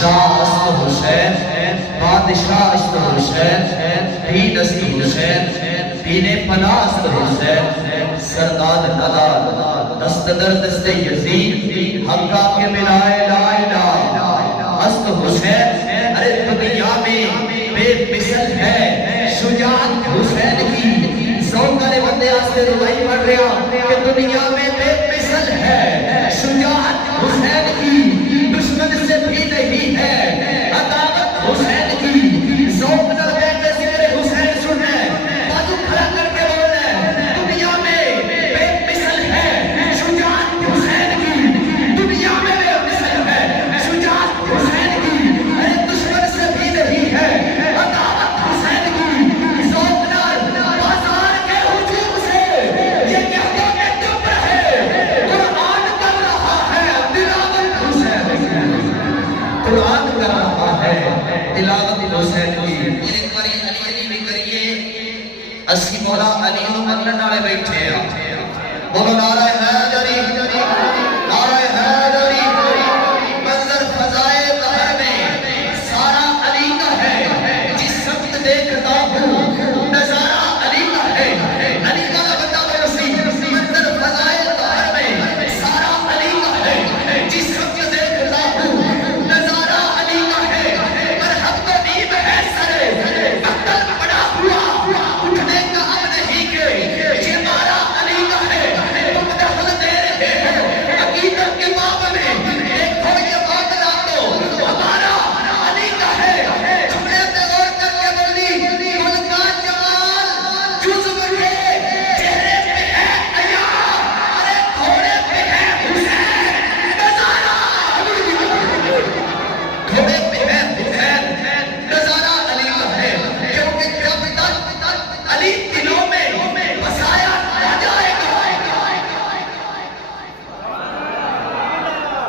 शाह अस्त हुसैन, बादशाह अस्त हुसैन, दीन अस्त हुसैन, दीने पनाह अस्त हुसैन, सरदार नदार दस्तदर दस्ते यजीद हक्का के मिलाए ला इलाहा अस्त हुसैन। अरे दुनिया में बेमिसल है शुजाअत हुसैन की। सौकारे बंदे आस्ते रुबाई पढ़ रहा कि दुनिया में बेमिसल है शुजाअत हुसैन की, दुश्मन से भी नहीं है अदावत हुसैन की। ज़ौक़ नर बैठे ज़िक्र हुसैन सुनने, बाजू खड़ा करके बोलने, दुनिया में बेमिसल है शुजाअत हुसैन की, दुनिया में बेमिसल है शुजाअत हुसैन की। अरे दुश्मन से भी नहीं है अदावत हुसैन की। ज़ौक़ नर बाज़ार के हुजूम से ये कहते कि चुप रहे, कुरान कर रहा है तिलावत हुसैन की, कुरान कर रहा है तिलावत हुसैन की। एक बारी अली अली भी करिए, अस्सी मौला अली नु मनन वाले बैठे आ, बोलो नारा हैदरी, नारा हैदरी। मंजर फजाए ज़हर में सारा अली का है, जिस वक्त देखता हूँ नजारा अली का है। अली का बंदा वैसी मंजर फजाए ज़हर में सारा अली का है, जिस वक्त देखता हूँ नजारा अली का है। मरहब तो नीम है सरे बख्तर पड़ा हुआ, उठने का अब नहीं के ये मारा अली का है। तुम दखल दे रहे हो हकीकत के बाब में, देखो ये बादला तो हमारा अली का है। जुमले पे गौर करके बोली, उनका जमाल जुज़्व के चेहरे पे है अया, अरे घोड़े पे है हुसैन नजारा, घोड़े पे है हुसैन नजारा अली का है। क्योंकि जब तक अली दिलों में बसाया ना जाएगा,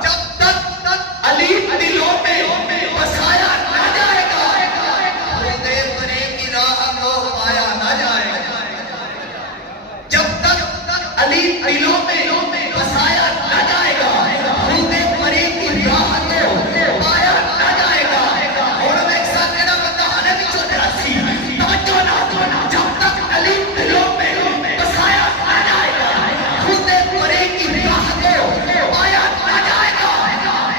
जब तक अली दिलों में बसाया ना जाएगा, खुदे बने की राह को पाया ना जाएगा। जब तक अली दिलों में बसाया ना जाएगा, खुदे बने की राह को पाया ना जाएगा। और मैं एक साथ तेरा बंदा आने भी चल रहा सी, तवज्जो ना, जब तक अली दिलों में बसाया ना जाएगा, खुदे बने की राह को पाया ना जाएगा।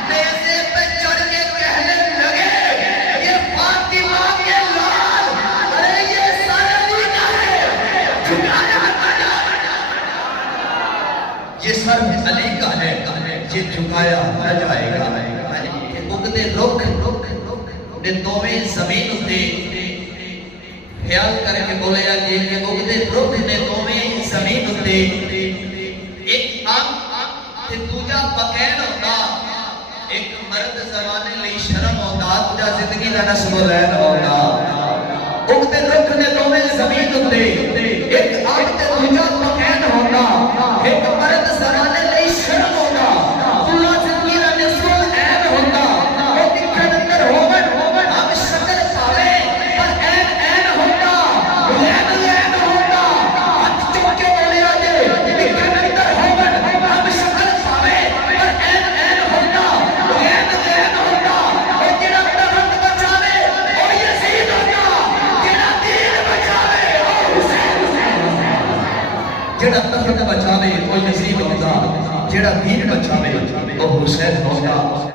नेज़े पे चढ़ के कहने लगे ये फातिमा के लाल, अरे ये सर अली का है, झुकाया ना जाएगा। ये सर अली का है, ये झुकाया ना जाएगा। उगते रुख ने दोवें ज़मीन उत्ते ख्याल करके बोले जे कि उगते रुख ने दोवें ज़मीन उत्ते, एक आम ते दूजा बकैन होता, एक मर्द ज़माने लई शर्म होता, दूजा जिंदगी दा नस्ब लैन होता। उगते रुख ने दोवें ज़मीन उत्ते, एक आम ते दूजा बकैन होता, एक मर्द ज़माने